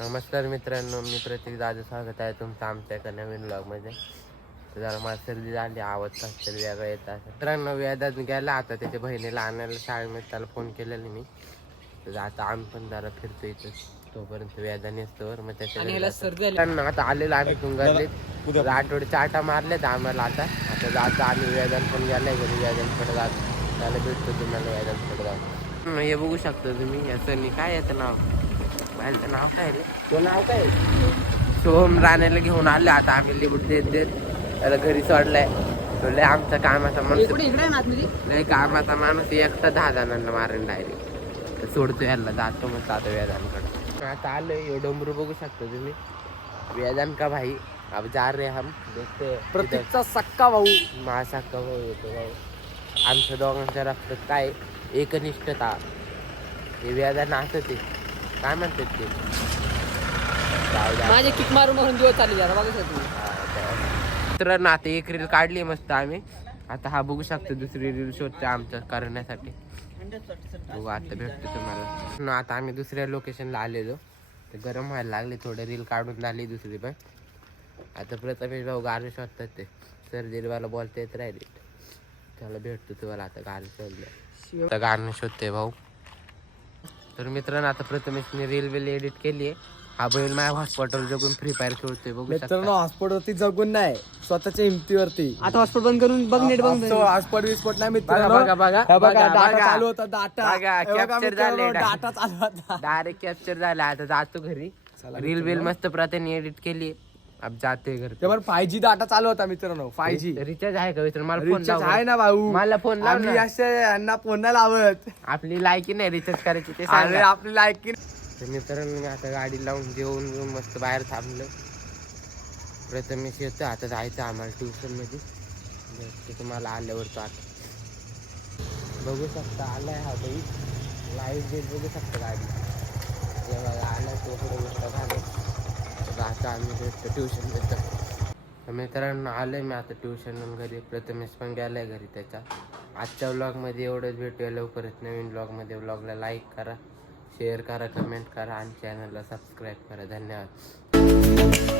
नमस्कार मित्रांनो मी प्रतीक दादा. स्वागत आहे तुमचं आमच्या एका नवीन ब्लॉगमध्ये तर जरा मला सर्दी झाली आवाज कसतरी वेगळा येत आहे. मित्रांनो व्याजात गेला आता त्याच्या बहिणीला आणायला शाळेमध्ये त्याला फोन केलेला मी. तर आता आम्ही पण जरा फिरतो इथं. तोपर्यंत व्याजा नसतोवर मग त्याच्या आता आलेलं आम्ही तुंगारले आठवड्याच्या आटा मारलेत आम्हाला आता. आता जातो आम्ही व्याजान पण गेलाय घरी व्याजान पुढे जातो. त्याला भेटतो तुम्हाला व्याजान पुढे जातो. हे बघू शकता तुम्ही याचं नी- काय याचं नाव? बायचं नाव काय रे तो नाव काय सोहम राण्याला घेऊन आले आता आम्ही लिबूट देत देत त्याला घरी सोडलाय तो लय आमचा कामाचा माणूस इकडे इकडे ना लय कामाचा माणूस एकटा दहा जणांना मारेन डायरेक्ट सोडतो याला जातो मग जातो व्याजांकडे आता आलोय हे डोंबरू बघू शकता तुम्ही व्याजान का भाई अब जा रे हम देखते प्रतीकचा सक्का भाऊ माझा सक्का भाऊ येतो भाऊ आमच्या दोघांच्या रक्तात काय एकनिष्ठता हे व्याजानं असं ते काय म्हणतात ते? जाऊ द्या. माझे किक मारून मारून दिवस चालले जरा बघा सर तुम्ही. हा, तर- मित्रांनो आता एक रील काढली मस्त आम्ही. आता हा बघू शकतो दुसरी रील शोधते आमच्या करण्यासाठी. बघू आता भेटतो तुम्हाला. न आता आम्ही दुसऱ्या लोकेशनला आलेलो. ते गरम व्हायला लागले थोडं रील काढून झाली दुसरी पण. आता प्रथमेश भाऊ गाणे शोधतात ते. सर दिलवाला बोलता येत राहिले त्याला भेटतो तुम्हाला आता गाणे शोधलं आता गाणं शोधते भाऊ. तर मित्रांनो आता प्रथमेशने रील बिल एडिट केली आहे. हा बैल माझ्या हॉस्पिटल जगून फ्री फायर खेळतोय बघू मित्रांनो शकता. हॉस्पॉट वरती जगून नाही स्वतःच्या हिमतीवरती. आता हॉस्पिटल बंद करून बघ नेट बंद हॉस्पॉट विस्पॉट नाही बघा, मित्रांनो. बघा, बघा, हे बघा बघा, डाटा बघा. चालू होता डाटा बघा, हे बघा capture मित्रांनो, झाले डाटा. डाटा चालू होता. डायरेक्ट कॅप्चर झाला आता जातो घरी. रील बिल मस्त प्रथेने एडिट केली. अब जाते घर ते पण फाय जी डाटा चालू होता मित्रांनो फाय जी रिचार्ज आहे का मित्र मला फोन रिचार्ज आहे ना भाऊ. मला फोन लाव आम्ही ना. असे यांना फोन नाही लावत. आपली लायकी नाही रिचार्ज करायची ते अरे सांगा आपली लायकी तर मित्रांनो मी आता गाडी लावून जेवून घेऊन मस्त बाहेर थांबलो. प्रथमेश येतो आता जायचं आम्हाला ट्युशनमध्ये. भेटतो तुम्हाला आल्यावर तो आता. बघू शकता आलाय हा बाई. लाईव्ह बिल बघू शकता गाडी. हे बघा आलाय तो पुढे गोष्ट तर आता आम्ही भेटतो ट्युशन देतो तर मित्रांनो आहे मी आता ट्युशनहून घरी. प्रथमेश पण गेलाय घरी त्याच्या आजच्या व्लॉगमध्ये एवढंच भेटूया. लवकरच नवीन व्लॉगमध्ये व्लॉगला लाईक करा शेअर करा कमेंट करा आणि चॅनलला सबस्क्राईब करा. धन्यवाद.